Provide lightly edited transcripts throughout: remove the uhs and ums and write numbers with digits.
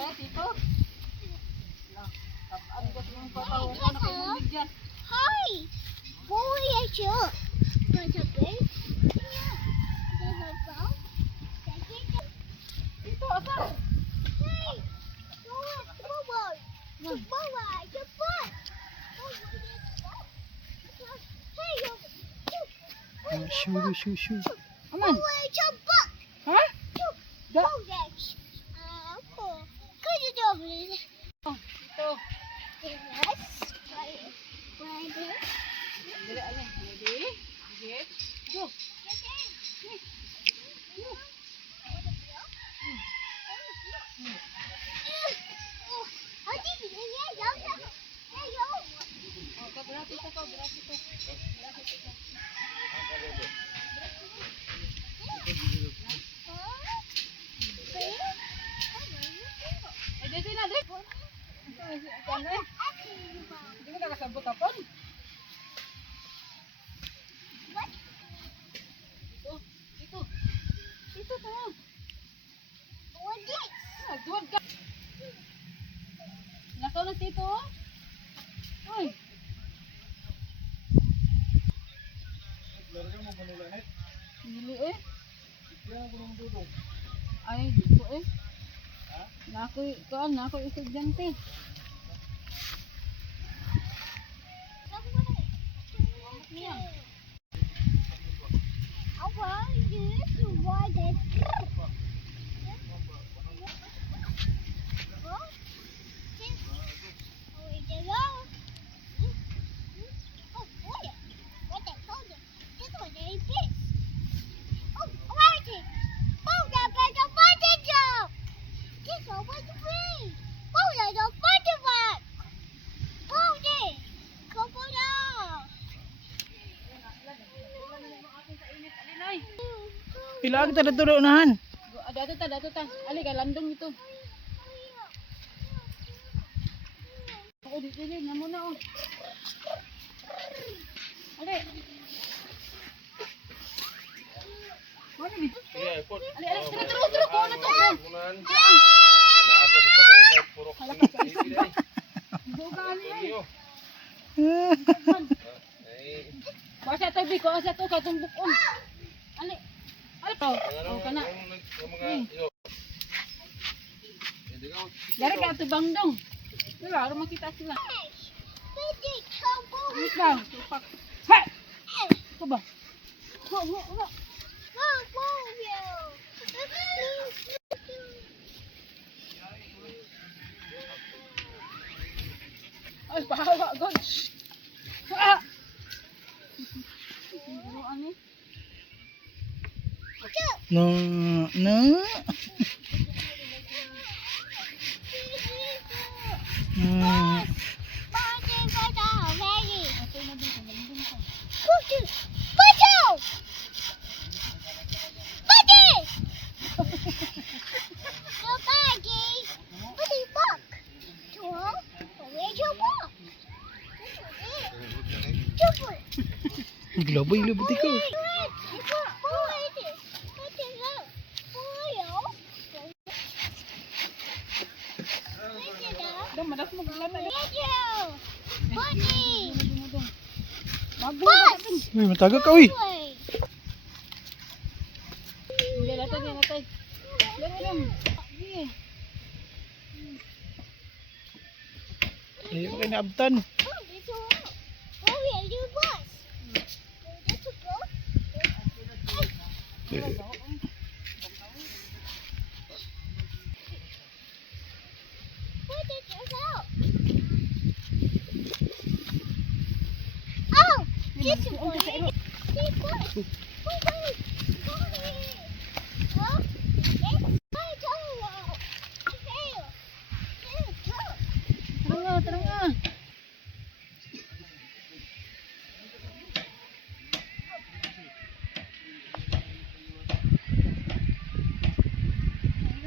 Tito. Ano ba itong patawa ko? Nakaimulig dyan. Hi! Boy, I shoot. There's a big. Yeah. There's a ball. Tito, asa? Hey! Bubble! The bubble! The ball! Hey, Shoo. Aman. jump up! Ha? Da. Oh, yes. Could you do it? Oh, Tito. Yes. Right there. Dili, alin. Ready? Sige. Go. Oh, ito, berati ito. Ay, dito na, Dre. Ito, Andre. Hindi ka nakasabot apon. Dito to. Ah, duwag ka. Nakaw na, Tito. Ay. Dili eh. Ay, dito eh. Nakoy estudyante. Pila kita naturo unahan. Dato ta. Ali kay landong ito. Ako dito na muna oh. Ali. Ano ni? Ali, turo ko na to. Basa to biko, asa to katumbok on. Ali. Ali to. Oh kana. Dari ka to bangdong. Wala aro makita sila. Wait lang. Tupak. Hey! Ito ba? Ho. Ay, pahawa, God. Ah! Ano? No. Globoy ikaw. Madas mo gulata. Uy, matagak ka uy. Hindi, latay. Lang. Ayaw kayo naabtan. Tara nga.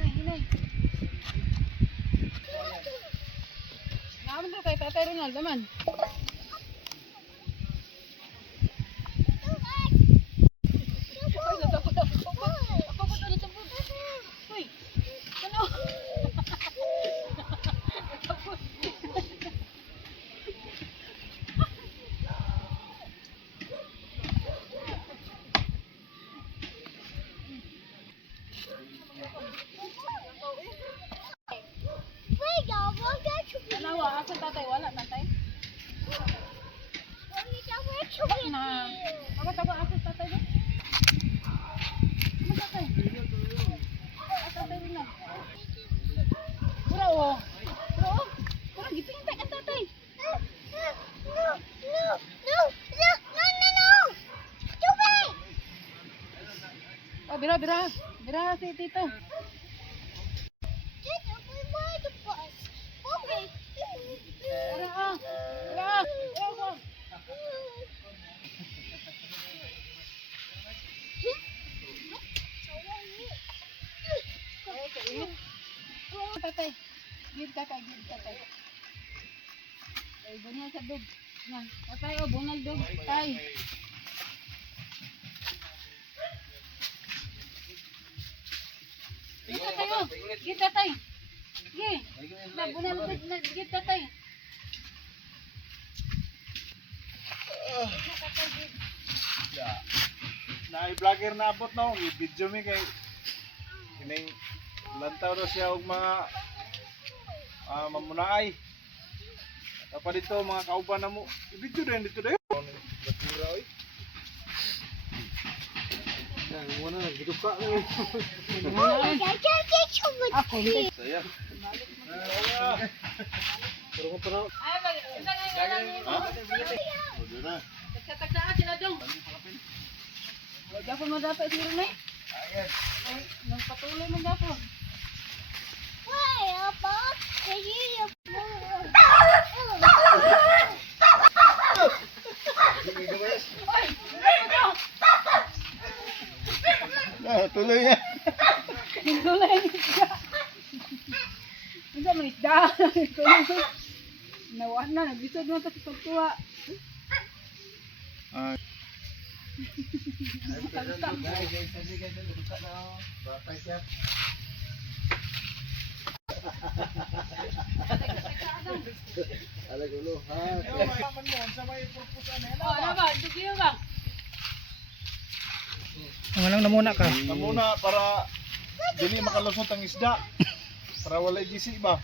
Hinay. Naman kay Tatay Ronaldo man. Wait, y'all, we'll get you. Tanawa, asa tatay, wala tatay. Na, ako tawa asa tatay din. Ano tatay? Tatay rin na. Pura o. Pura o. Pura, gipintay ka tatay. Oh, bira, bira. Bira si tito. Bira ah. Bira. Bira ah. Tatay. Gid tatay, gid tatay. Ay, bunal sa dog. Yan. Tatay, oh, bunal dog. Tay. Gid tatay, oh. Gid tatay. Gid. Na, bunal dog. Gid tatay. Na-vlogger na abot no, i-video mi kay kining lantaw na siya og mga mamunaay. Tapa dito mga kauban na mo. I-video din dito dayo. Nagura oy. Yan, muna giduka ni. Ako, gid. Saya. Pero ko pero. Ay, isa nga Odo na. Tagsataan sila dong. Dapat mo dapat sila na eh. Ayan. Ay, nang patuloy mo dapat. Ay, Na, tuloy na. Nagdulay ni isda. Ano man isda? Nawan na, nagbisod mo ito sa pagtuwa. Ah. Alag ulo ha. Oh, ano ba? Sige ba? Ang anong namuna ka. Muna para dili makalusot ang isda. Para walay gisi ba?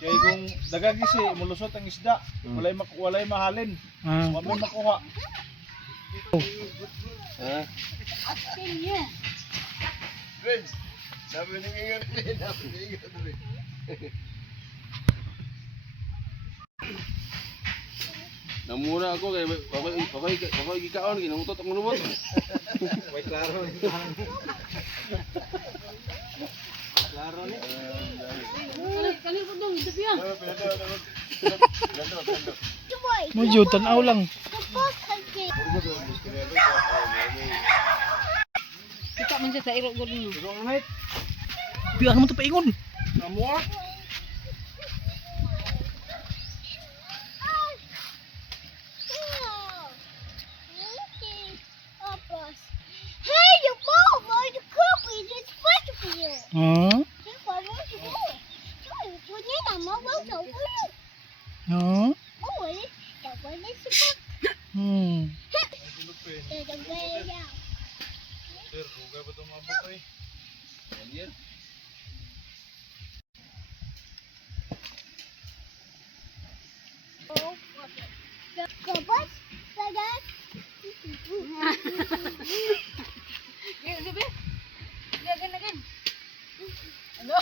Kaya kung dagang gisi, mulusot ang isda, walay mahalin. Ah, Wala makuha. Asking niya. Good. Sabi ni ingat din, sabi ni ingat din. Namura ako kay okay gikaon ginutot ang lumot. May klaro. Klaro ni. Kali ko dong, ito piya. mo jud tan-aw lang. Kita man siya sa irog ko din. Biya naman to paingon. Namua. Hey, your mom, why the cookies? It's special for you. Ah, Here's what I want you to do. Put it on my mouth over you. ah. Oh, wait. That one is the book. There's a way out. Sir, rugay ba ito mabot ay? Oh, the bus, like that. Sige, sige. Again, again. Ano?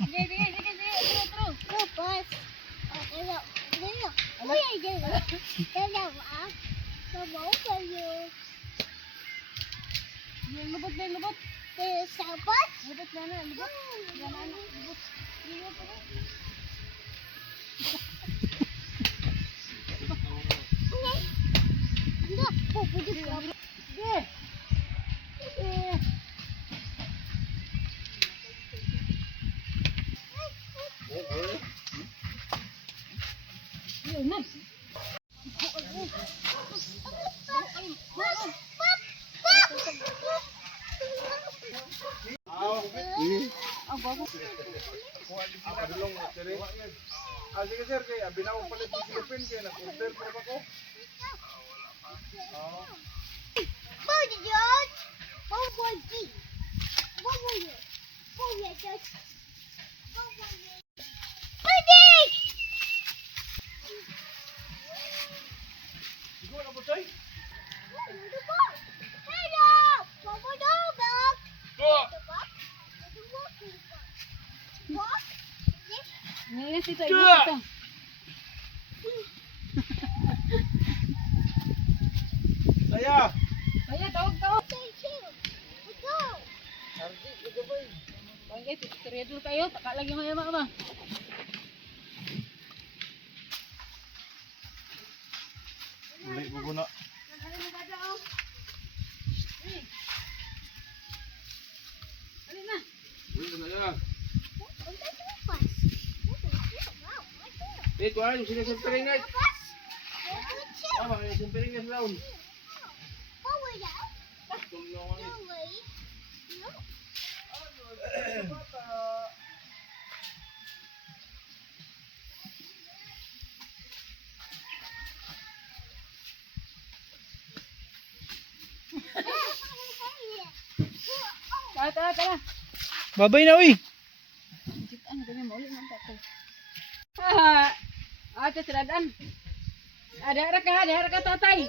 Sige, sige, sige, sige. True, true. The bus. Okay, look. Look. Oh, yeah, yeah. There's a rock. The boat for you. Yung lubot na yung lubot. There's a bus. Lubot na na, lubot. Yan na, lubot. Lubot na. Look, oh, we just got it. Sige. Sige. Yun na. Ang bago. Kuha din sa padulong na sir. Ah, sige sir, kaya binawag pala yung silupin kaya nag-order pa ako. Body George. Oh, boy, gee. Forward. Forward, just. Forward. Pwede! Igo na po, Choy. Ano ba? Hello! Forward back. Oh! Walk. Ngayon dito, ikot dito. Saya. Kaya, tawag. Stay chill. Let's go. Bangkay, tirador kayo. Taka lagi maya ba? Uli mo ko na. Alin na. Uy, ano ya? Ang dami ng pass. Wow, my God. Eh, kuhaan, sila sa peringat. Pass. Good chill. Ah, baka yung peringat round. Forward out. Tulungan No way. No. Tara. Babay na, uy. Jitaan, ganyan mo. Ulit man tatay. Ate, siladaan. Ada ka tatay.